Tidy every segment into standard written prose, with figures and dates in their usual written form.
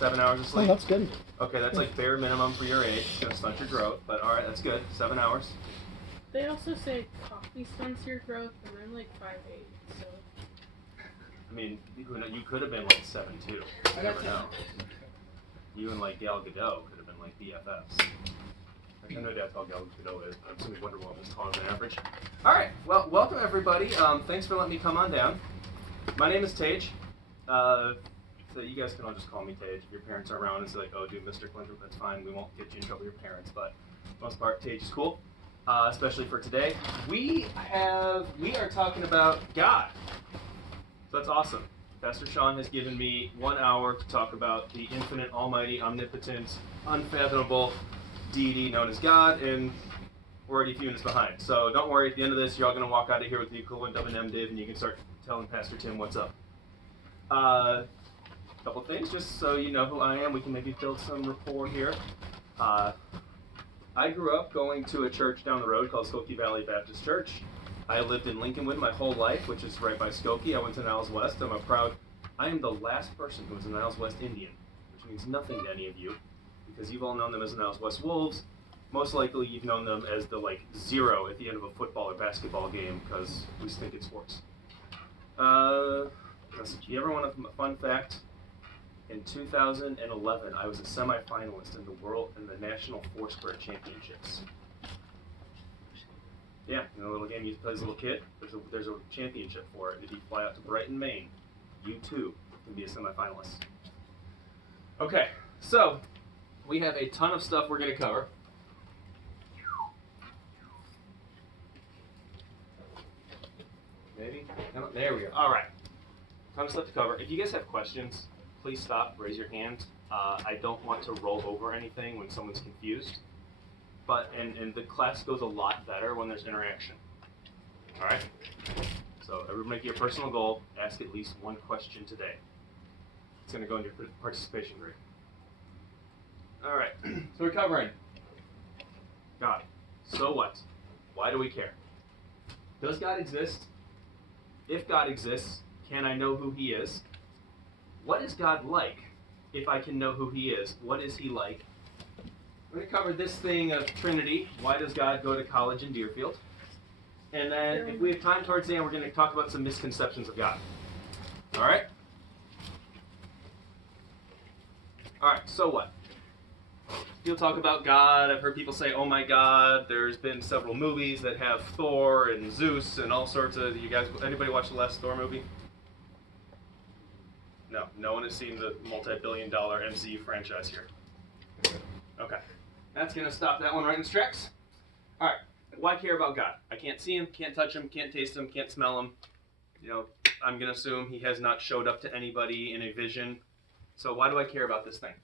7 hours of sleep? Oh, that's good. Okay, that's like bare minimum for your age. It's going to stunt your growth, but alright, that's good. 7 hours. They also say coffee stunts your growth, and I'm like 5'8", so... I mean, you could have been like 7'2". You never know. You and like Gal Gadot could have been like BFFs. I know that's how Gal Gadot is, but I'm assuming Wonder Woman's taller than average. Alright, well, welcome everybody. Thanks for letting me come on down. My name is Tage. So you guys can all just call me Tage. If your parents are around and say like, oh dude, Mr. Clinton, that's fine. We won't get you in trouble with your parents, but for the most part, Tage is cool. Especially for today. We are talking about God. So that's awesome. Pastor Sean has given me 1 hour to talk about the infinite, almighty, omnipotent, unfathomable deity known as God, and we're already a few minutes behind. So don't worry, at the end of this, you're all going to walk out of here with the equivalent of an MDiv, and you can start telling Pastor Tim what's up. Couple things, just so you know who I am. We can maybe build some rapport here. I grew up going to a church down the road called Skokie Valley Baptist Church. I lived in Lincolnwood my whole life, which is right by Skokie. I went to Niles West. I am the last person who was a Niles West Indian, which means nothing to any of you, because you've all known them as the Niles West Wolves. Most likely you've known them as the zero at the end of a football or basketball game, because we stink at sports. You ever want a fun fact? In 2011, I was a semifinalist in the National Foursquare Championships. Yeah, in a little game you play as a little kid, there's a championship for it. If you fly out to Brighton, Maine, you too can be a semifinalist. Okay, so we have a ton of stuff we're going to cover. Maybe? There we go. All right. Ton of stuff to cover. If you guys have questions, please stop, raise your hand. I don't want to roll over anything when someone's confused. And the class goes a lot better when there's interaction. All right? So everyone make your personal goal, ask at least one question today. It's going to go into your participation grade. All right, so we're covering God. So what? Why do we care? Does God exist? If God exists, can I know who he is? What is God like? If I can know who he is, what is he like? We're going to cover this thing of Trinity. Why does God go to college in Deerfield? And then if we have time towards the end, we're going to talk about some misconceptions of God. All right? All right, so what? You'll talk about God. I've heard people say, oh my God. There's been several movies that have Thor and Zeus and all sorts of... Anybody watch the last Thor movie? No one has seen the multi-billion-dollar MCU franchise here. Okay. That's going to stop that one right in its tracks. All right. Why care about God? I can't see him, can't touch him, can't taste him, can't smell him. I'm going to assume he has not showed up to anybody in a vision. So why do I care about this thing?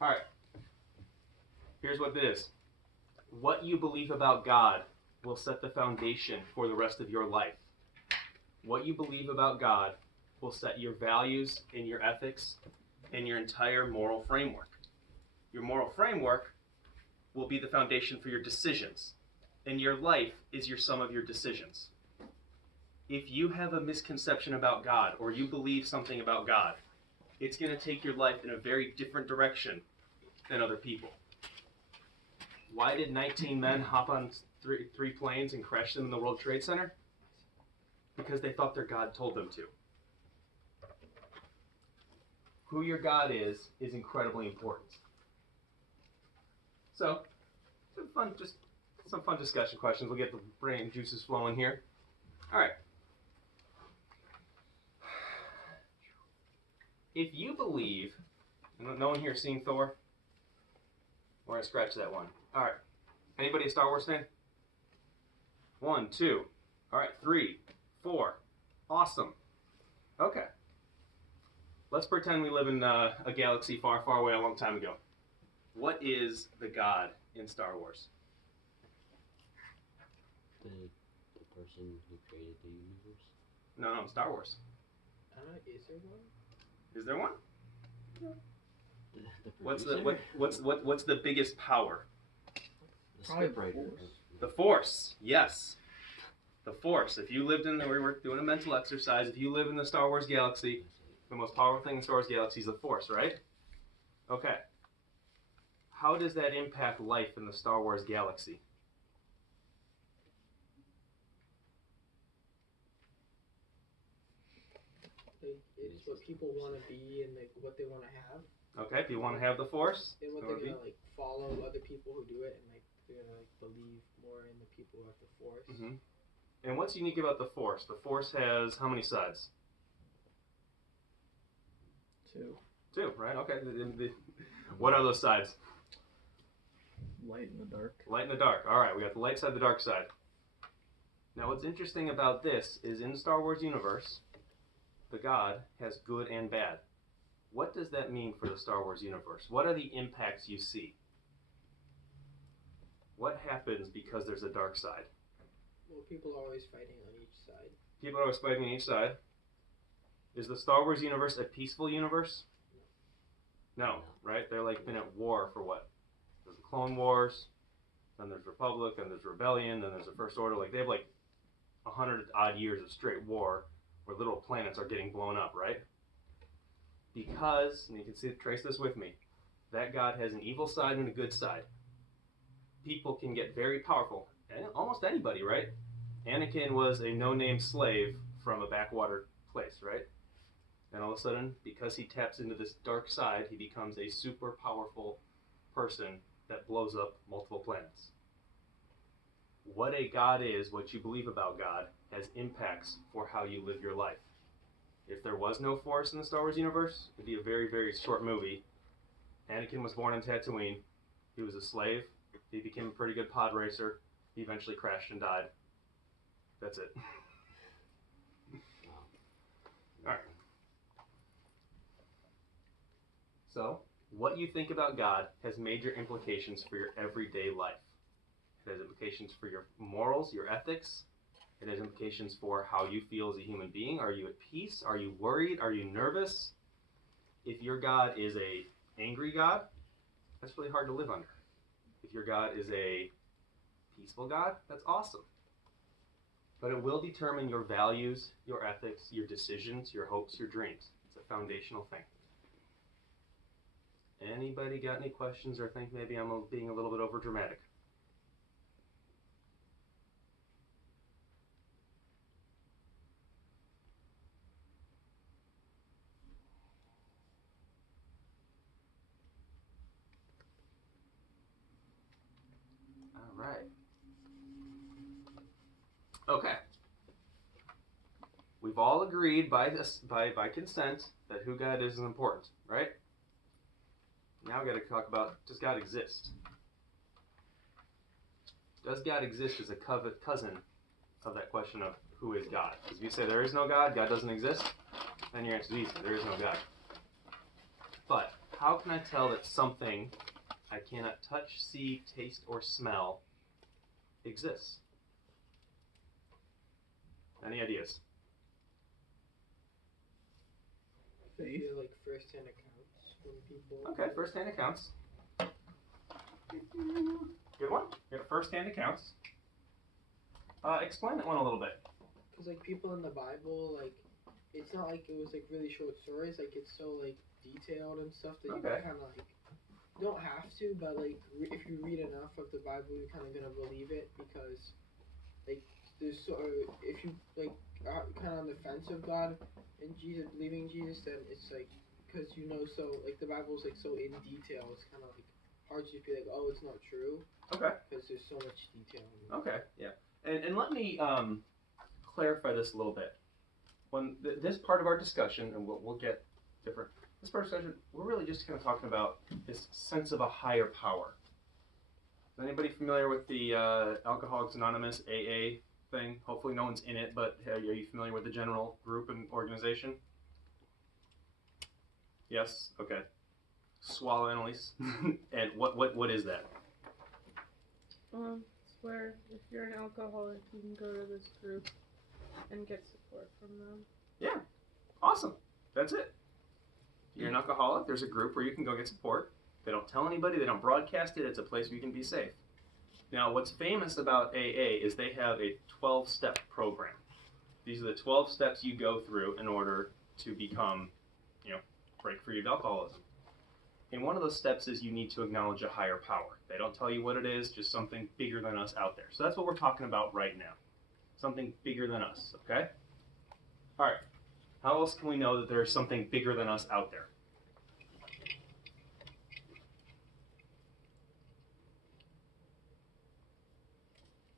All right. Here's what it is. What you believe about God will set the foundation for the rest of your life. What you believe about God will set your values and your ethics and your entire moral framework. Your moral framework will be the foundation for your decisions, and your life is your sum of your decisions. If you have a misconception about God, or you believe something about God, it's going to take your life in a very different direction than other people. Why did 19 men hop on three planes and crash them in the World Trade Center? Because they thought their God told them to. Who your God is incredibly important. So, some fun discussion questions. We'll get the brain juices flowing here. All right. If you believe, no one here seen Thor? We're gonna scratch that one. All right. Anybody a Star Wars fan? 1, 2. All right, 3, 4. Awesome. Okay. Let's pretend we live in a galaxy far, far away a long time ago. What is the God in Star Wars? The person who created the universe? No, Star Wars. Is there one? Is there one? The What's the biggest power? The scriptwriter. The Force. Yes. The Force. If you lived we were doing a mental exercise. If you live in the Star Wars galaxy, The most powerful thing in Star Wars Galaxy is the Force, right? Okay. How does that impact life in the Star Wars Galaxy? Like, it's what people want to be and like what they want to have, Okay, if you want to have the Force, and what you they're wanna gonna like follow other people who do it, and like they're gonna like believe more in the people who have the Force. Mm-hmm. And what's unique about the Force? The Force has how many sides? 2. 2, right? Okay. What are those sides? Light in the dark. Light and the dark. All right, we got the light side, the dark side. Now, what's interesting about this is in the Star Wars universe, the God has good and bad. What does that mean for the Star Wars universe? What are the impacts you see? What happens because there's a dark side? Well, people are always fighting on each side. People are always fighting on each side. Is the Star Wars universe a peaceful universe? No, right? They're like been at war for what? There's the Clone Wars, then there's Republic, then there's Rebellion, then there's the First Order. Like they have like 100 odd years of straight war where little planets are getting blown up, right? Because, and you can see, trace this with me, that God has an evil side and a good side. People can get very powerful, and almost anybody, right? Anakin was a no-name slave from a backwater place, right? And all of a sudden, because he taps into this dark side, he becomes a super powerful person that blows up multiple planets. What a God is, what you believe about God, has impacts for how you live your life. If there was no Force in the Star Wars universe, it'd be a very, very short movie. Anakin was born on Tatooine. He was a slave. He became a pretty good pod racer. He eventually crashed and died. That's it. Wow. Alright. So, what you think about God has major implications for your everyday life. It has implications for your morals, your ethics. It has implications for how you feel as a human being. Are you at peace? Are you worried? Are you nervous? If your God is a angry God, that's really hard to live under. If your God is a peaceful God, that's awesome. But it will determine your values, your ethics, your decisions, your hopes, your dreams. It's a foundational thing. Anybody got any questions or think maybe I'm being a little bit over dramatic? All right. Okay. We've all agreed by consent that who God is important, right? Now we got to talk about, does God exist? Does God exist as a cousin of that question of who is God? Because if you say there is no God, God doesn't exist, then your answer is easy. There is no God. But how can I tell that something I cannot touch, see, taste, or smell exists? Any ideas? I feel like first-hand accounts from people. Okay, first-hand accounts. Good one. You got first-hand accounts. Explain that one a little bit. Because like people in the Bible, like it's not like it was like really short stories. Like it's so like detailed and stuff that you Okay. kind of like don't have to, but like if you read enough of the Bible, you're kind of gonna believe it because like there's so if you like are kind of on the fence of God and Jesus, believing Jesus, then it's like because you know so like the Bible's like so in detail, it's kind of like hard to be like, oh, it's not true. Okay. Because there's so much detail. Okay. Yeah. And let me clarify this a little bit. When this part of our discussion, and we'll get different. This part of the discussion, we're really just kind of talking about this sense of a higher power. Is anybody familiar with the Alcoholics Anonymous AA thing? Hopefully no one's in it, but are you familiar with the general group and organization? Yes? Okay. Swallow, Annalise. And what is that? It's where if you're an alcoholic, you can go to this group and get support from them. Yeah. Awesome. That's it. You're an alcoholic, there's a group where you can go get support. They don't tell anybody, they don't broadcast it, it's a place where you can be safe. Now, what's famous about AA is they have a 12-step program. These are the 12 steps you go through in order to become break free of alcoholism. And one of those steps is you need to acknowledge a higher power. They don't tell you what it is, just something bigger than us out there. So that's what we're talking about right now. Something bigger than us, okay? All right. How else can we know that there's something bigger than us out there?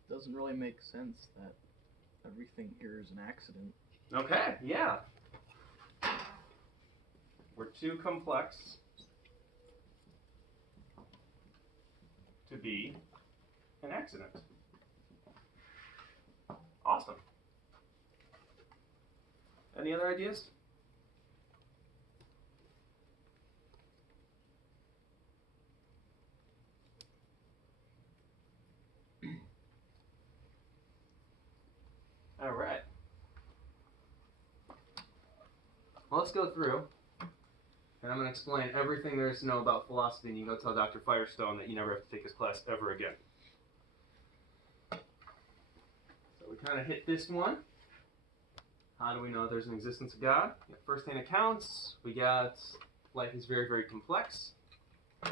Doesn't really make sense that everything here is an accident. Okay, yeah. We're too complex to be an accident. Awesome. Any other ideas? All right. Well, let's go through, and I'm going to explain everything there is to know about philosophy, and you can go tell Dr. Firestone that you never have to take his class ever again. So we kind of hit this one. How do we know there's an existence of God? We got first-hand accounts. We got life is very, very complex.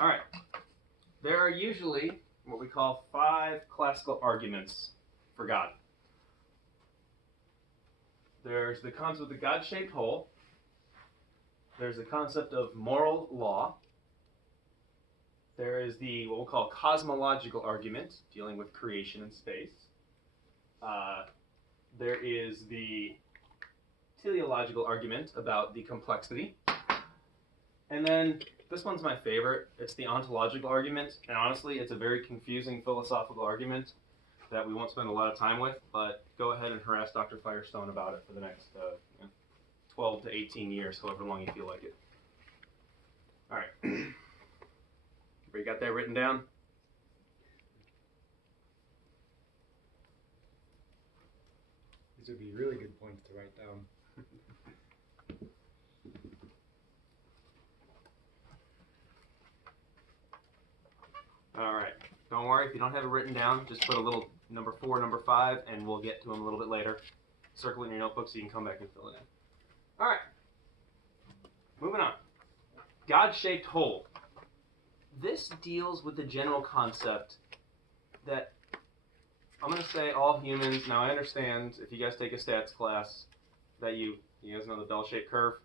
All right. There are usually what we call 5 classical arguments for God. There's the concept of the God-shaped whole. There's the concept of moral law. There is the what we'll call cosmological argument, dealing with creation and space. There is the teleological argument about the complexity. And then this one's my favorite. It's the ontological argument. And honestly, it's a very confusing philosophical argument that we won't spend a lot of time with, but go ahead and harass Dr. Firestone about it for the next 12 to 18 years, however long you feel like it. All right. Everybody got that written down? These would be really good points to write down. All right. Don't worry, if you don't have it written down, just put a little number 4, number 5, and we'll get to them a little bit later. Circle it in your notebook so you can come back and fill it in. All right. Moving on. God-shaped whole. This deals with the general concept that I'm going to say all humans. Now, I understand if you guys take a stats class that you guys know the bell-shaped curve,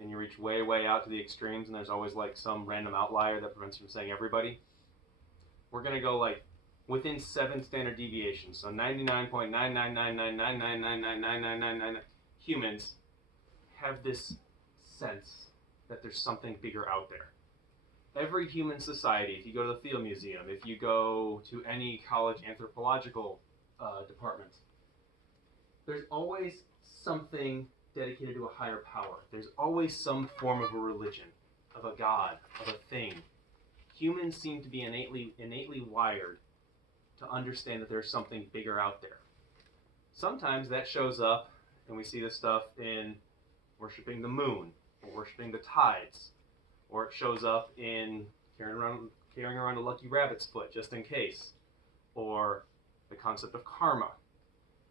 and you reach way, way out to the extremes, and there's always like some random outlier that prevents you from saying everybody. We're going to go like within 7 standard deviations. So 99.99999999999 humans have this sense that there's something bigger out there. Every human society, if you go to the Field Museum, if you go to any college anthropological department, there's always something dedicated to a higher power. There's always some form of a religion, of a god, of a thing. Humans seem to be innately wired to understand that there's something bigger out there. Sometimes that shows up, and we see this stuff in worshiping the moon, or worshiping the tides, or it shows up in carrying around a lucky rabbit's foot just in case, or the concept of karma.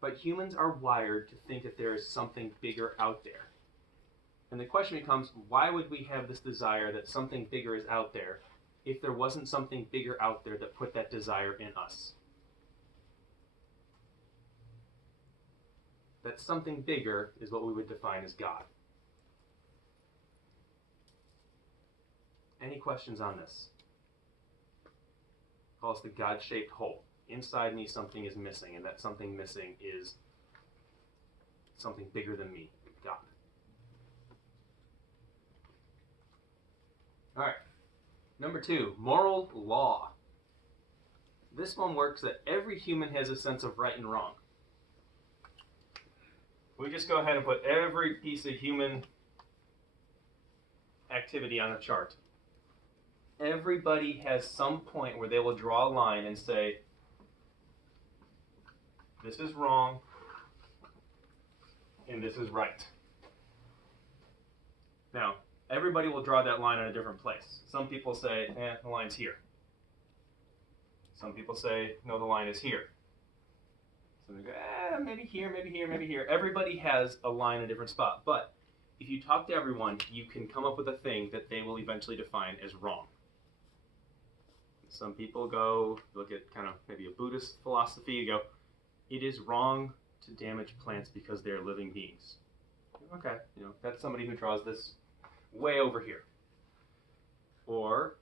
But humans are wired to think that there is something bigger out there. And the question becomes, why would we have this desire that something bigger is out there if there wasn't something bigger out there that put that desire in us? That something bigger is what we would define as God. Any questions on this? Calls the God-shaped hole. Inside me something is missing, and that something missing is something bigger than me, God. All right. Number 2, moral law. This one works that every human has a sense of right and wrong. We just go ahead and put every piece of human activity on a chart. Everybody has some point where they will draw a line and say, this is wrong, and this is right. Now, everybody will draw that line in a different place. Some people say, the line's here. Some people say, no, the line is here. Some people go, maybe here, maybe here, maybe here. Everybody has a line in a different spot. But if you talk to everyone, you can come up with a thing that they will eventually define as wrong. Some people go, look at kind of maybe a Buddhist philosophy, you go, it is wrong to damage plants because they are living beings. Okay, that's somebody who draws this way over here. Or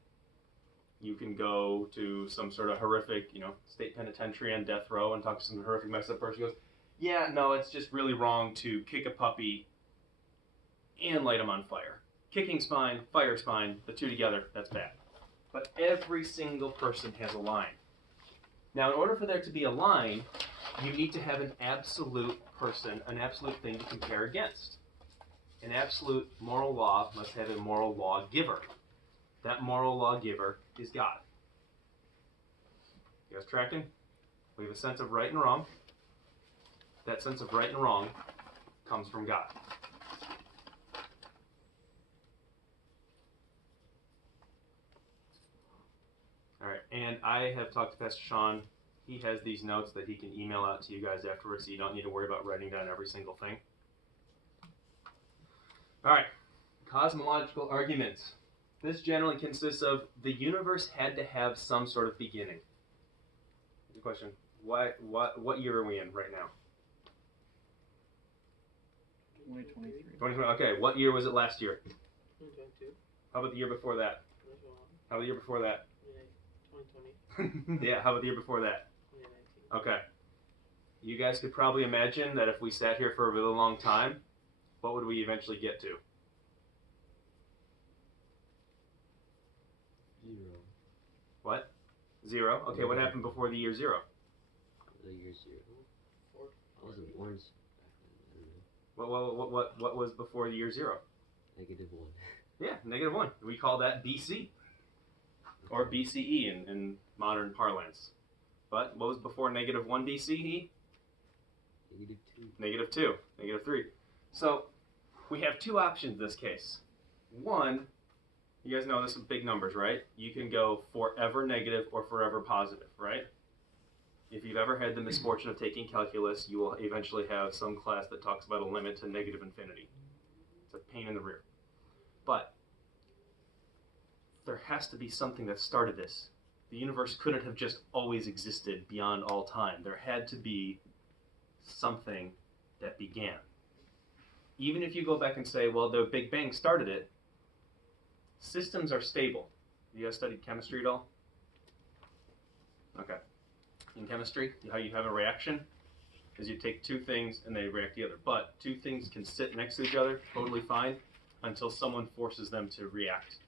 you can go to some sort of horrific, state penitentiary on death row and talk to some horrific messed up person who goes, yeah, no, it's just really wrong to kick a puppy and light them on fire. Kicking's fine, fire's fine, the two together, that's bad. But every single person has a line. Now, in order for there to be a line, you need to have an absolute person, an absolute thing to compare against. An absolute moral law must have a moral lawgiver. That moral lawgiver is God. You guys tracking? We have a sense of right and wrong. That sense of right and wrong comes from God. All right, and I have talked to Pastor Sean. He has these notes that he can email out to you guys afterwards, so you don't need to worry about writing down every single thing. All right, cosmological arguments. This generally consists of the universe had to have some sort of beginning. Good question. What year are we in right now? 2023. 2020. Okay, what year was it last year? 2022. How about the year before that? 2021. How about the year before that? 2020. Yeah, how about the year before that? 2019. Okay. You guys could probably imagine that if we sat here for a really long time, what would we eventually get to? 0. What? 0? Okay, what happened before the year 0? The year 0. I wasn't born back then. I don't know. What was before the year 0? -1. Yeah, -1. We call that BC. Or BCE in modern parlance. But what was before -1 BCE? -2. -2, -3. So we have two options in this case. One, you guys know this is big numbers, right? You can go forever negative or forever positive, right? If you've ever had the misfortune of taking calculus, you will eventually have some class that talks about a limit to negative infinity. It's a pain in the rear. But there has to be something that started this. The universe couldn't have just always existed beyond all time. There had to be something that began. Even if you go back and say, well, the Big Bang started it, systems are stable. You guys studied chemistry at all? Okay. In chemistry, how you have a reaction is you take two things and they react together. But two things can sit next to each other totally fine until someone forces them to react.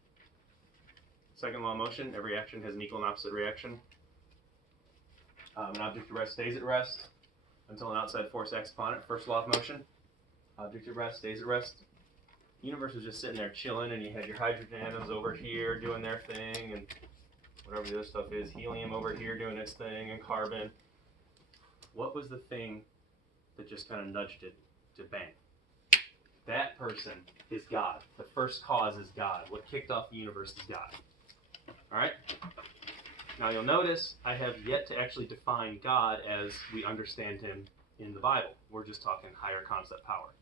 Second law of motion, every action has an equal and opposite reaction. An object at rest stays at rest until an outside force acts upon it. First law of motion, object at rest stays at rest. The universe was just sitting there chilling, and you had your hydrogen atoms over here doing their thing, and whatever the other stuff is, helium over here doing its thing, and carbon. What was the thing that just kind of nudged it to bang? That person is God. The first cause is God. What kicked off the universe is God. All right? Now you'll notice I have yet to actually define God as we understand him in the Bible. We're just talking higher concept power.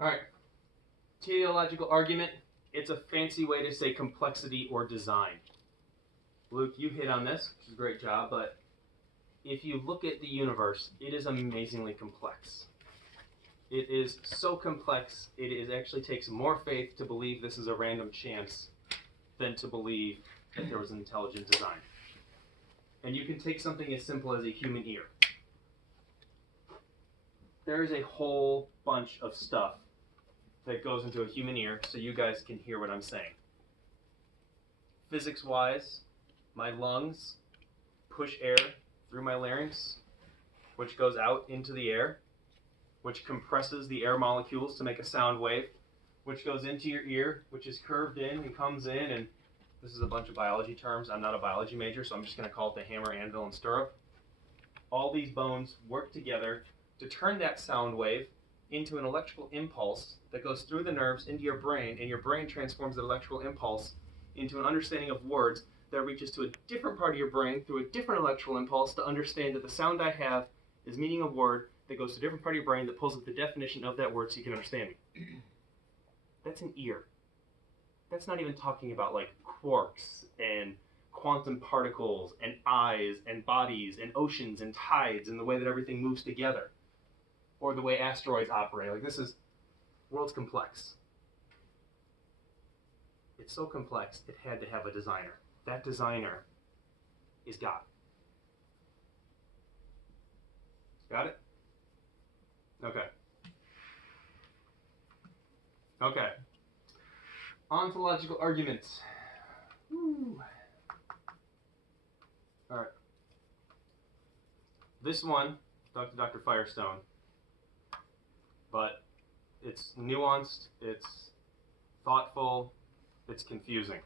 All right. Teleological argument. It's a fancy way to say complexity or design. Luke, you hit on this, which is a great job, but if you look at the universe, it is amazingly complex. It is so complex, it actually takes more faith to believe this is a random chance than to believe that there was an intelligent design. And you can take something as simple as a human ear. There is a whole bunch of stuff that goes into a human ear so you guys can hear what I'm saying. Physics-wise, my lungs push air through my larynx, which goes out into the air, which compresses the air molecules to make a sound wave, which goes into your ear, which is curved in and comes in, and this is a bunch of biology terms. I'm not a biology major, so I'm just going to call it the hammer, anvil, and stirrup. All these bones work together to turn that sound wave into an electrical impulse that goes through the nerves into your brain, and your brain transforms the electrical impulse into an understanding of words that reaches to a different part of your brain through a different electrical impulse to understand that the sound I have is meaning a word that goes to a different part of your brain that pulls up the definition of that word so you can understand me. That's an ear. That's not even talking about like quarks and quantum particles and eyes and bodies and oceans and tides and the way that everything moves together, or the way asteroids operate. Like, this is, world's complex. It's so complex, it had to have a designer. That designer is God. Got it? Okay. Okay. Ontological arguments. Woo. All right. This one, Dr. Firestone, but it's nuanced, it's thoughtful, it's confusing.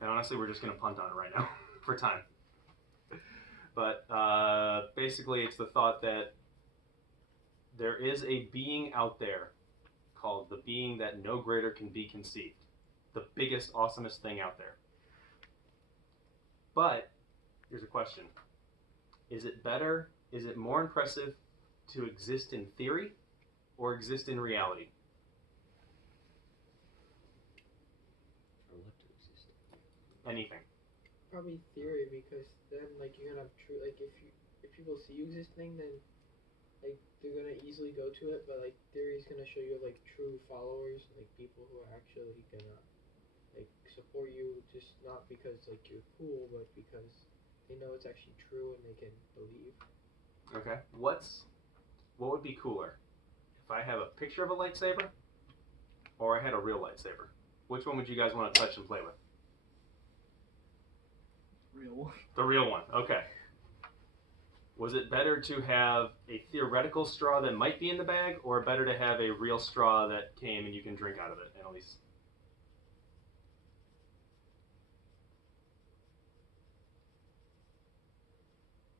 And honestly, we're just going to punt on it right now for time. But basically, it's the thought that there is a being out there called the being that no greater can be conceived. The biggest, awesomest thing out there. But, here's a question. Is it better, is it more impressive to exist in theory or exist in reality? Or what to exist? Anything. Probably theory, because then like you're gonna have true, like if people see you existing, then like they're gonna easily go to it. But like theory is gonna show you like true followers, like people who are actually gonna like support you, just not because like you're cool, but because they know it's actually true and they can believe. Okay. What would be cooler? If I have a picture of a lightsaber or I had a real lightsaber? Which one would you guys want to touch and play with? Real one. The real one. Okay. Was it better to have a theoretical straw that might be in the bag, or better to have a real straw that came and you can drink out of it? And at least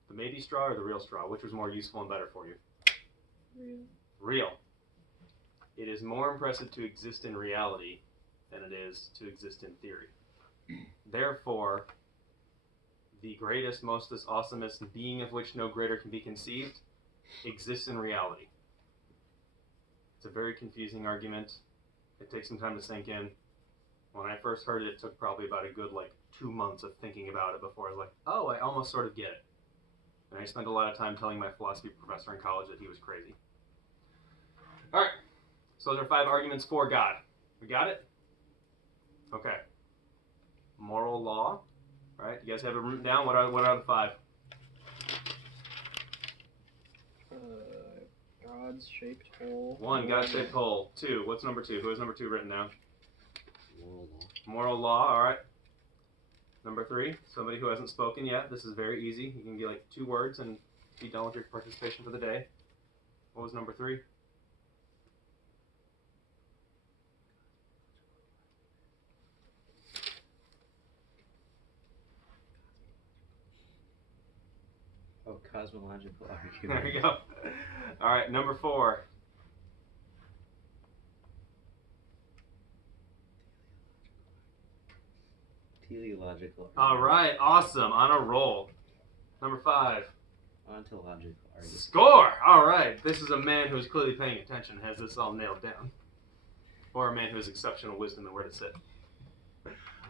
the maybe straw or the real straw? Which was more useful and better for you? Real. Real. It is more impressive to exist in reality than it is to exist in theory. Therefore, the greatest, mostest, awesomest being of which no greater can be conceived exists in reality. It's a very confusing argument. It takes some time to sink in. When I first heard it, it took probably about a good 2 months of thinking about it before I was like, oh, I almost sort of get it. And I spent a lot of time telling my philosophy professor in college that he was crazy. All right. So those are 5 arguments for God. We got it? Okay. Moral law. All right. You guys have it written down? What are the 5? God's shaped hole. 1, God-shaped hole. 2, what's number 2? Who has number 2 written down? Moral law. Moral law, all right. Number 3, somebody who hasn't spoken yet. This is very easy. You can get 2 words and be done with your participation for the day. What was number 3? Oh, cosmological There argument. you go. All right, number 4. Teleological argument. All right, awesome. On a roll. Number 5. Ontological argument. Score! All right. This is a man who's clearly paying attention and has this all nailed down. Or a man who has exceptional wisdom and where to sit.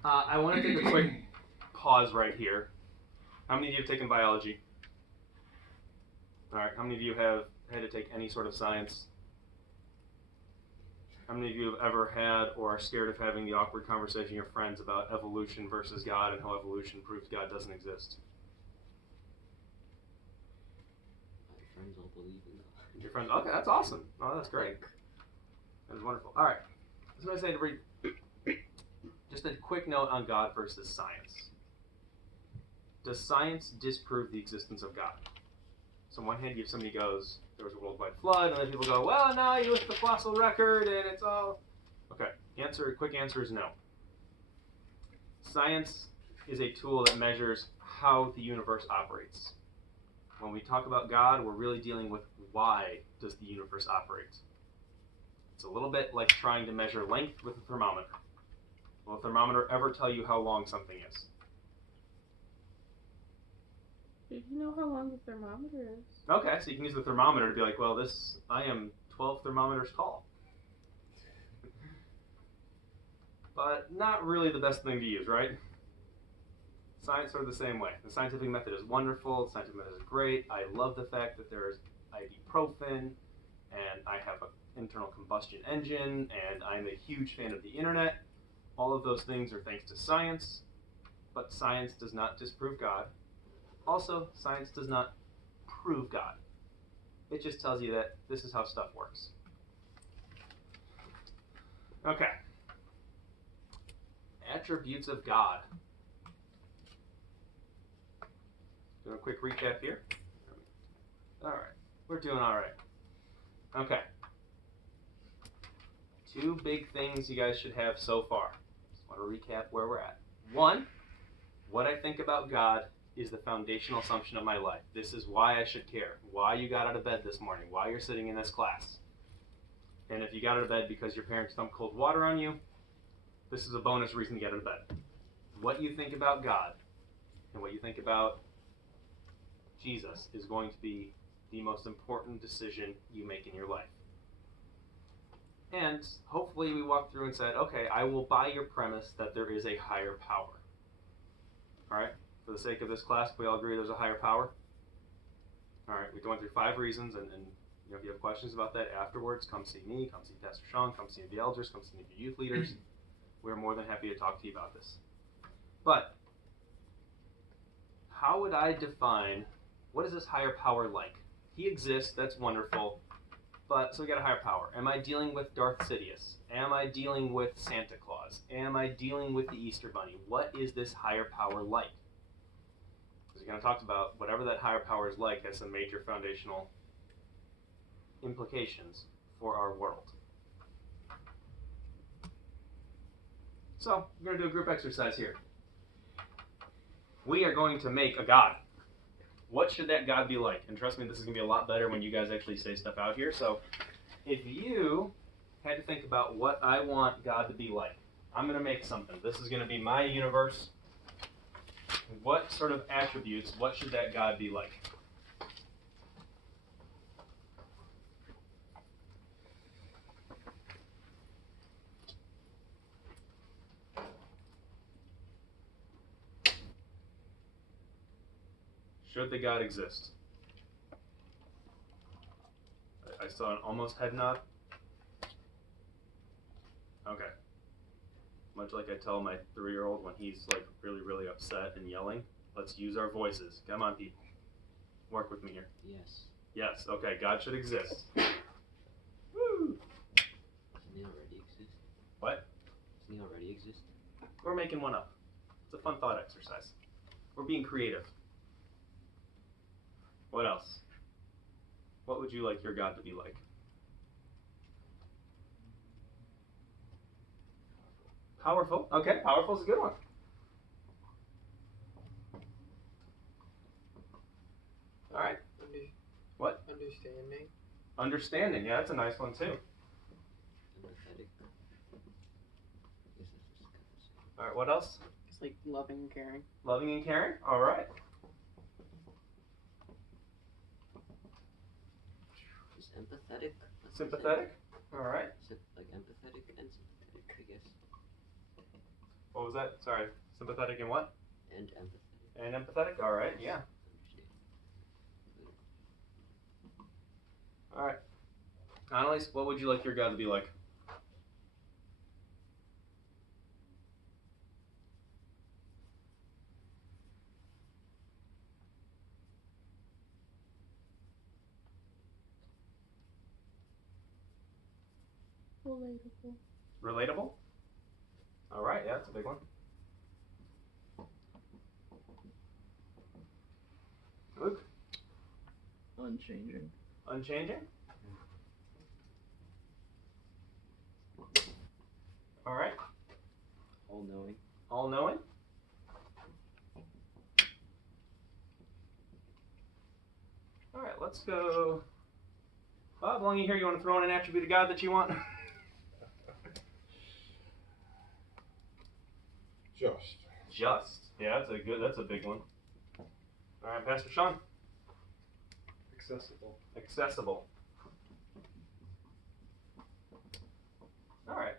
I want to take a quick pause right here. How many of you have taken biology? All right. How many of you have had to take any sort of science? How many of you have ever had or are scared of having the awkward conversation with your friends about evolution versus God and how evolution proves God doesn't exist? My friends all believe in that. Your friends? Okay, that's awesome. Oh, that's great. That is wonderful. All right. So I say to read just a quick note on God versus science. Does science disprove the existence of God? So on one hand, if somebody goes, there was a worldwide flood, and then people go, well, no, you look at the fossil record, and it's all... Okay, quick answer is no. Science is a tool that measures how the universe operates. When we talk about God, we're really dealing with why does the universe operate. It's a little bit like trying to measure length with a thermometer. Will a thermometer ever tell you how long something is? Did you know how long the thermometer is? Okay, so you can use the thermometer to be like, well, I am 12 thermometers tall. But not really the best thing to use, right? Science are the same way. The scientific method is wonderful. The scientific method is great. I love the fact that there's ibuprofen, and I have an internal combustion engine, and I'm a huge fan of the internet. All of those things are thanks to science, but science does not disprove God. Also, science does not prove God. It just tells you that this is how stuff works. Okay. Attributes of God. Doing a quick recap here. Alright. We're doing alright. Okay. 2 big things you guys should have so far. Just want to recap where we're at. 1, what I think about God is the foundational assumption of my life. This is why I should care. Why you got out of bed this morning. Why you're sitting in this class. And if you got out of bed because your parents dumped cold water on you, this is a bonus reason to get out of bed. What you think about God and what you think about Jesus is going to be the most important decision you make in your life. And hopefully we walked through and said, okay, I will buy your premise that there is a higher power. Alright? For the sake of this class, we all agree there's a higher power? Alright, we went through 5 reasons, and you know, if you have questions about that afterwards, come see me, come see Pastor Sean, come see the elders, come see the youth leaders. We're more than happy to talk to you about this. But, how would I define, what is this higher power like? He exists, that's wonderful, but, so we got a higher power. Am I dealing with Darth Sidious? Am I dealing with Santa Claus? Am I dealing with the Easter Bunny? What is this higher power like? As we kind of talked about, whatever that higher power is like has some major foundational implications for our world. So, we're going to do a group exercise here. We are going to make a God. What should that God be like? And trust me, this is going to be a lot better when you guys actually say stuff out here. So, if you had to think about what I want God to be like, I'm going to make something. This is going to be my universe. What sort of attributes, what should that God be like? Should the God exist? I saw an almost head nod. Okay. Much like I tell my 3-year-old when he's like really, really upset and yelling, let's use our voices. Come on, people. Work with me here. Yes. Yes, okay, God should exist. Woo! Doesn't he already exist? What? Doesn't he already exist? We're making one up. It's a fun thought exercise. We're being creative. What else? What would you like your God to be like? Powerful. Okay, powerful is a good one. All right. What? Understanding. Understanding. Yeah, that's a nice one too. Empathetic. All right. What else? It's like loving and caring. Loving and caring. All right. Is empathetic? Sympathetic. All right. Like empathetic and sympathetic, I guess. What was that? Sorry. Sympathetic and what? And empathetic. And empathetic. All right. Yeah. All right. Annalise, what would you like your God to be like? Relatable. Relatable? All right, yeah, that's a big one. Luke? Unchanging. Unchanging? All right. All knowing. All knowing? All right, let's go. Bob, along here, you want to throw in an attribute of God that you want? Just. Just. Yeah, that's a big one. All right, Pastor Sean. Accessible. Accessible. All right.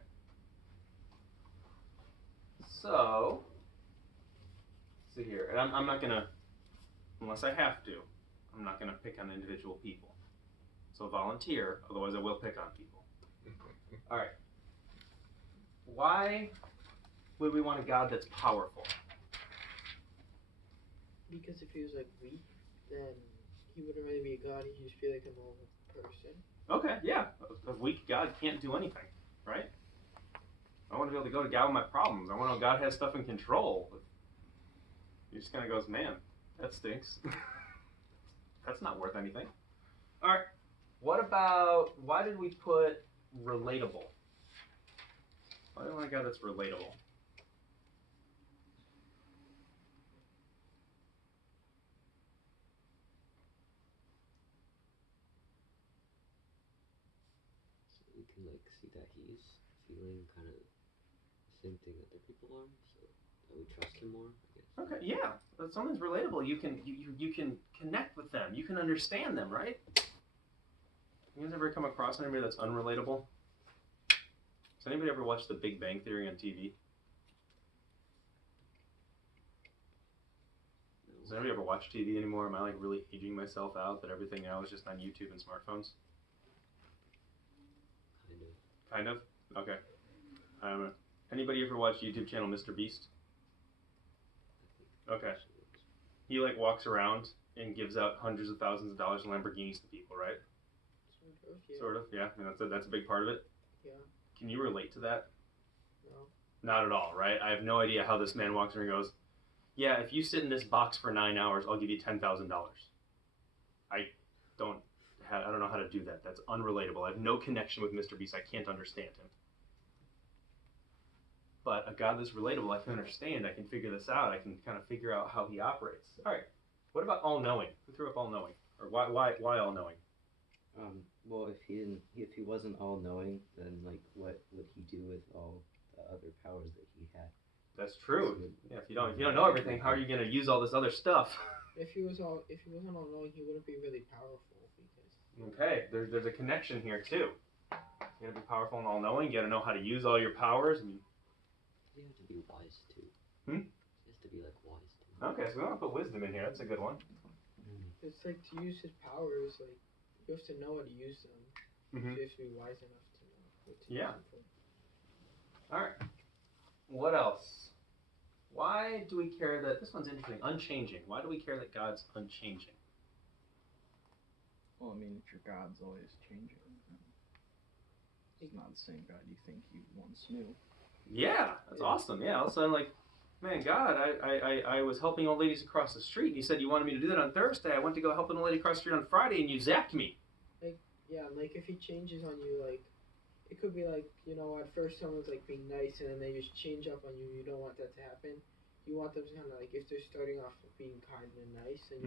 So, let's see here. And I'm not going to, unless I have to, I'm not going to pick on individual people. So volunteer, otherwise I will pick on people. All right. Why would we want a God that's powerful? Because if he was like weak, then he wouldn't really be a god. He'd just be like a normal person. Okay, yeah. A weak God can't do anything, right? I want to be able to go to God with my problems. I want to know God has stuff in control. He just kind of goes, man, that stinks. That's not worth anything. All right. What about, why did we put relatable? Why do we want a God that's relatable? So we can like see that he's feeling kind of the same thing that other people are, so that we trust him more, I guess. Okay, yeah. If something's relatable, you can connect with them. You can understand them, right? You guys ever come across anybody that's unrelatable? Has anybody ever watched The Big Bang Theory on TV? Does anybody ever watch TV anymore? Am I like really aging myself out that everything now is just on YouTube and smartphones? Kind of. Kind of? Okay. Anybody ever watch YouTube channel Mr. Beast? Okay. He like walks around and gives out hundreds of thousands of dollars in Lamborghinis to people, right? Sort of, yeah. Sort of, yeah. I mean, that's a big part of it. Yeah. Can you relate to that? No. Not at all, right? I have no idea how this man walks around and goes, yeah, if you sit in this box for 9 hours, I'll give you $10,000. I don't know how to do that. That's unrelatable. I have no connection with Mr. Beast. I can't understand him. But a God that's relatable, I can understand. I can figure this out. I can kind of figure out how he operates. All right. What about all-knowing? Who threw up all-knowing? Or why all-knowing? Well, if he wasn't all-knowing, then like what would he do with all the other powers that he had? That's true. Yeah, if you don't know everything, how are you going to use all this other stuff? If he wasn't all knowing, he wouldn't be really powerful because. Okay, there's a connection here too. You got to be powerful and all-knowing. You got to know how to use all your powers. I mean, You have to be wise too. Hmm? You have to be like wise too. okay, so we want to put wisdom in here. That's a good one. It's like to use his powers, like you have to know how to use them. Mm-hmm. So you have to be wise enough to know what to Yeah. use them for. All right. What else? Why do we care that this one's interesting? Unchanging. Why do we care that God's unchanging? Well, I mean, if your God's always changing, then he's not the same God you think you once knew. Yeah, that's awesome. Yeah, all of a sudden, like, man, God, I was helping old ladies across the street. And you said you wanted me to do that on Thursday. I went to go help an old lady across the street on Friday, and you zapped me. Yeah, like if he changes on you, like it could be like, you know, at first someone's like being nice and then they just change up on you. You don't want that to happen. You want them to kind of like, if they're starting off being kind and nice, and